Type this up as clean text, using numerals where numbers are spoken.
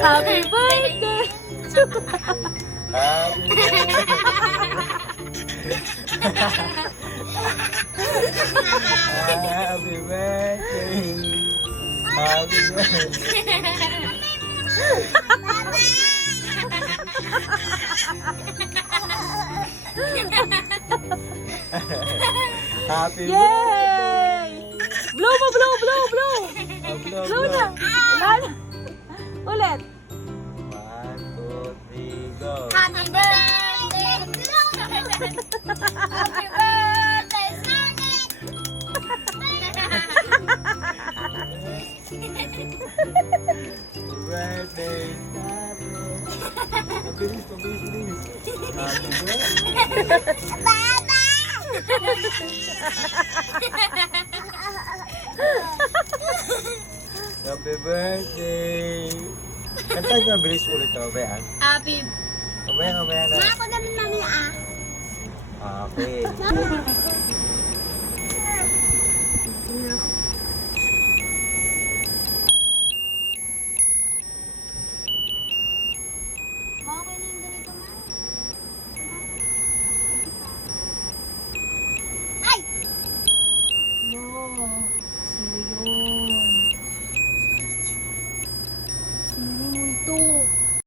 Happy birthday! Happy birthday. Happy birthday. Happy Yay! Blow mo, blow, blow, blow! birthday. Blow na! Wala na. Ulit. 1, 2, 3, go. Happy birthday! Happy birthday, Scarlett! Birthday, Mabilis, mabilis, mabilis. Happy birthday. Baba! Happy birthday. Kanta niyo mabilis ulit to, bayan. Happy... Bayan, bayan na. Ako naman mami ah. Okay.